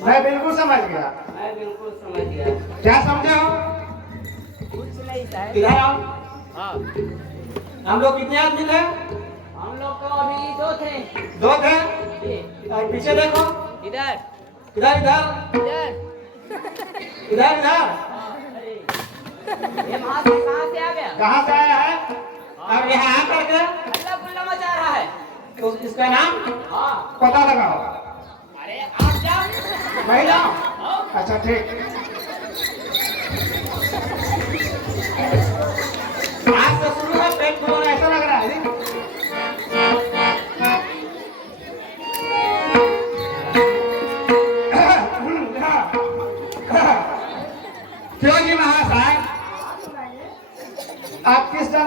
मैं बिल्कुल समझ गया। मैं बिल्कुल समझ गया। क्या समझे हो? कुछ नहीं साहब। इधर आओ। हाँ। हम लोग कितने आदमी थे? हम लोग तो अभी दो थे। दो थे? जी। और पीछे देखो। इधर। इधर इधर। इधर। इधर इधर। ये वहाँ से कहाँ से आ गया? कहाँ से आया है? और यहाँ आकर के हल्ला गुल्ला मचा रहा है। तो इसका नाम हाँ। पता लगाओ। अरे आप जाओ। मैं जाऊँ? हाँ। अच्छा ठीक। आज से शुरू है पेट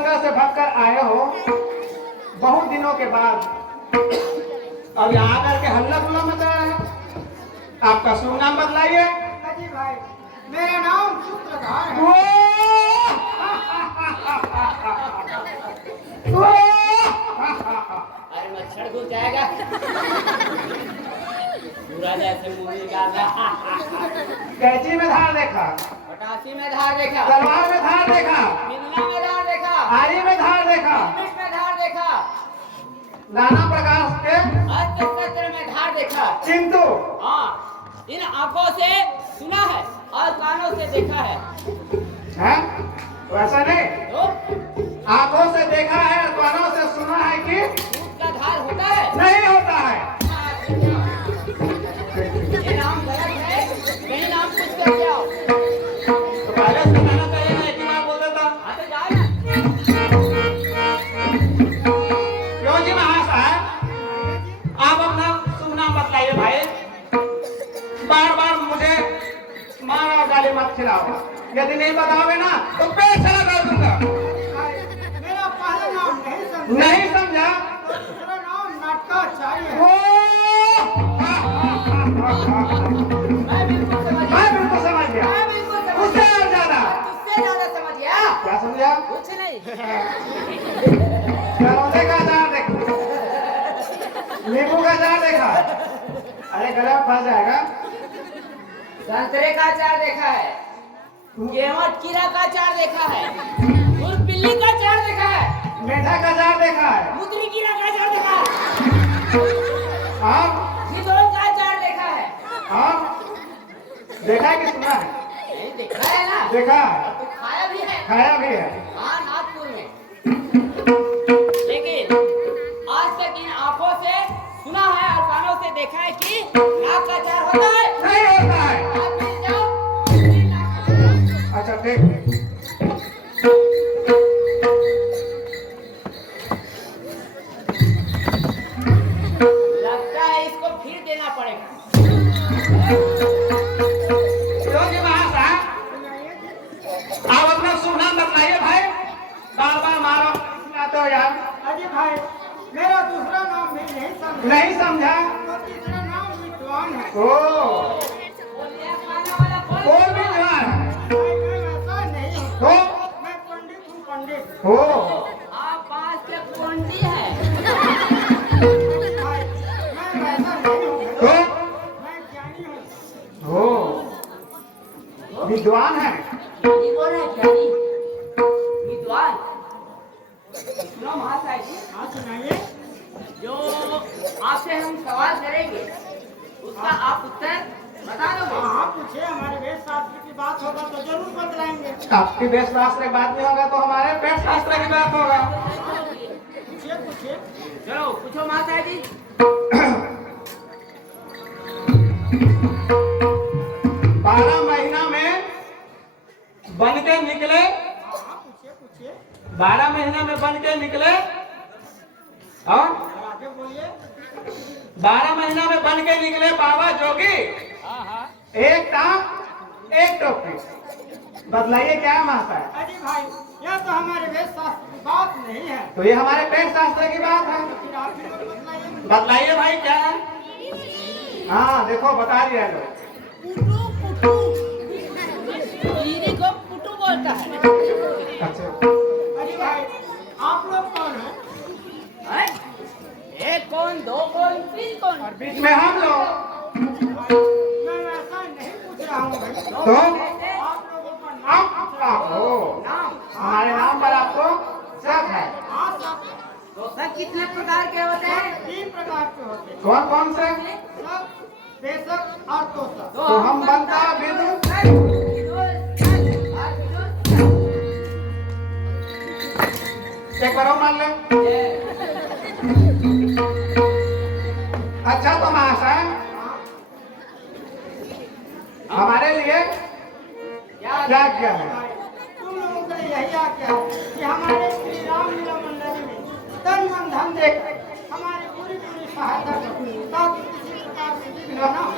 गंगा से भागकर आए हो बहुत दिनों के बाद, और यहाँ आकर के हल्ला गुल्ला मचा रहा है। आपका शुभ नाम बतलाइए। अजी भाई, मेरा नाम सूत्रधार है। अरे मच्छर घुस जाएगा। पूरा जैसे मुंह निकाला। कैंची में धार देखा, पटासी में धार देखा, तलवार में धार देखा, मिलना में धार देखा, आरी में धार देखा, मिर्च में धार देखा, नाना प्रकार के, अस्त्र शस्त्र में धार देखा। किंतु हाँ, इन आंखों से सुना है और कानों से देखा है। है वैसा नहीं, तो आंखों से देखा है, कानों से सुना है कि दूध का धार होता है। नहीं होता है। ये नाम गलत है, कहीं नाम कुछ कर क्या हो। तो पहले से बताना चाहिए ना, एक ही बार बोल देता। हाँ तो जाओ ना। क्यों जी महाशय, आप अपना शुभ नाम बतलाइए भाई। बार बार मुझे मार और गाली मत खिलाओ। यदि नहीं बताओगे ना तो पेट चला कर दूंगा। भाई, मेरा पहला नाम नहीं समझा। नहीं समझा? तो दूसरा नाम नाटकाचार्य है। मैं बिल्कुल समझ गया। मैं बिल्कुल समझ गया, मैं बिल्कुल समझ उससे गया। और ज्यादा। तुझसे ज्यादा समझ गया। क्या समझा? कुछ नहीं। करौंदे का अचार देखा, नींबू का अचार देखा, अरे गला में फंस जाएगा। संतरे का अचार देखा है, गेहूं कीड़ा का अचार देखा है, और बिल्ली का अचार देखा है, मेढा का अचार देखा है, मुद्री कीड़ा का अचार देखा है, हाँ गिद्धों का अचार देखा है। हाँ देखा है कि सुना है? नहीं देखा है ना, देखा है, तो खाया भी है। खाया भी है। हाँ, नागपुर में। लेकिन आज तक इन आंखों से सुना है और कानों से देखा है कि नाक का अचार होता है। नहीं होता है। आप मिल जाओ। अच्छा ठीक, लगता है इसको फिर देना पड़ेगा। क्यों जी महाशय, आप अपना शुभ नाम बतलाइए भाई। बार बार मारो सुनाते हो यार। अजी भाई, मेरा दूसरा नाम भी नहीं समझा। नहीं समझा? तो तीसरा नाम विद्वान है। ओ बोलिए, खाने वाला कौन? कोई भी जवान है। भाई, मैं वैसा नहीं हूँ। तो मैं पंडित हूँ, पंडित। हो आप पास के पोंडी है। भाई, मैं वैसा नहीं हूँ। तो मैं ज्ञानी हूँ। हो विद्वान है। ये बोल रहे हैं ज्ञानी, विद्वान। सुनो महाशय जी, हाँ, सुनाइए। जो आपसे हम सवाल करेंगे उसका आप उत्तर बता दोगे। हाँ, पूछिए। हमारे वेद शास्त्र की बात होगा तो जरूर बतलाएंगे। आपकी वेद शास्त्र की बात नहीं होगा तो हमारे पेट शास्त्र की बात होगा। पूछिए, पूछिए। चलो पूछो महाशय जी। 12 महीना में बन के निकले, हाँ, पूछिए, पूछिए। 12 महीना में बन के निकले और और आगे बोलिए। 12 महीना में बन के निकले बाबा जोगी। एक टांग एक टोपी। बतलाइए क्या है महाशय? अजी भाई, यह तो हमारे वेद शास्त्र की बात नहीं है। तो ये हमारे पेट शास्त्र की बात है। फिर आप ही लोग बतलाइए। बतलाइए भाई क्या है। हाँ देखो बता दिया लोग। लीरी को पुटू बोलता है। अच्छा अजी भाई, आप लोग कौन हैं? हैं? एक कौन, दो कौन, तीन कौन? और बीच में हम लोग। मैं वैसा नहीं पूछ रहा हूँ भाई। दो तो? कौन कहते हैं? आप लोगों का नाम पूछ रहा हूँ। हो नाम। हमारे नाम पर आपको शक है। हाँ, सब तो सब कितने प्रकार के होते हैं? 3 प्रकार के होते हैं। कौन कौन से? सब, बेशक और तोशक। तो हम बनता विदुर। एक बार और मान ले। अच्छा तो महाशय हमारे लिए क्या क्या है? तुम लोगों के लिए यही आज्ञा है कि हमारे श्री रामलीला मंडली में तन मन धन देकर हमारी पूरी पूरी सहायता करो ताकि किसी प्रकार से विघ्न न हो।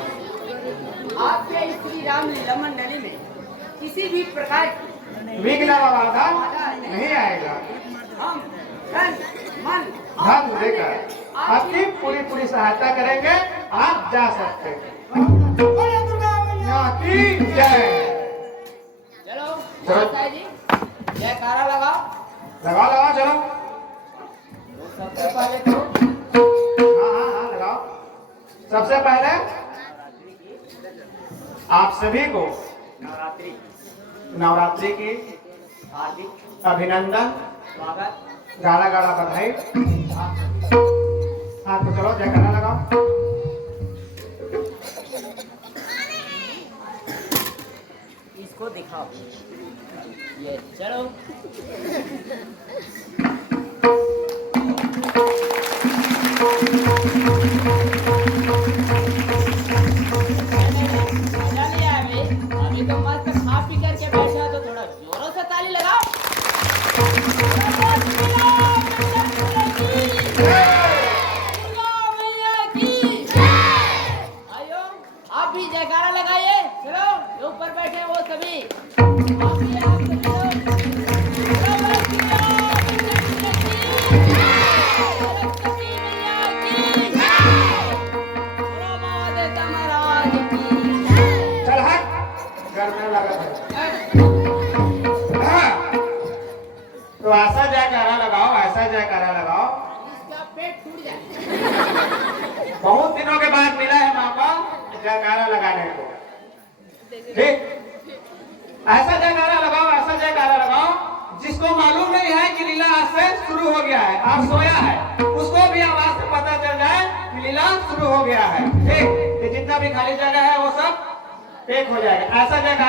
आपके इस श्री राम लीला मंडली में किसी भी प्रकार की विघ्न व बाधा नहीं आएगा। धन देकर आपकी पूरी सहायता करेंगे, आप जा सकते हैं। बोले दुर्गा मैया की जय। चलो चलो। माता जी जयकारा लगाओ। लगाओ लगाओ चलो। सबसे पहले करो हाँ लगाओ। सबसे पहले आप सभी को नवरात्रि की हार्दिक अभिनंदन, स्वागत। गाड़ा गाड़ा बधाई। हाँ तो चलो जयकारा लगाओ। इसको दिखाओ। ये चलो मजा नहीं आया अभी तो मस्त खा पी करके बैठे हो, तो थोड़ा जोरों से ताली लगाओ। आयो आप भी जयकारा लगाइए। चलो जो ऊपर बैठे हैं वो सभी आप भी आप सभी लोग। चल हट, घर में लगा है। हाँ। तो ऐसा जयकारा लगाओ, ऐसा जयकारा लगाओ। इसका पेट टूट जाए। बहुत दिनों के बाद मिला है मौका जयकारा लगाने को। ठीक, ऐसा जयकारा लगाओ, ऐसा जयकारा लगाओ जिसको मालूम नहीं है कि लीला आज से शुरू हो गया है और सोया है, उसको भी आवाज से पता चल जाए कि लीला शुरू हो गया है। ठीक, ये जितना भी खाली जगह है वो सब एक हो जाएगा। ऐसा जगह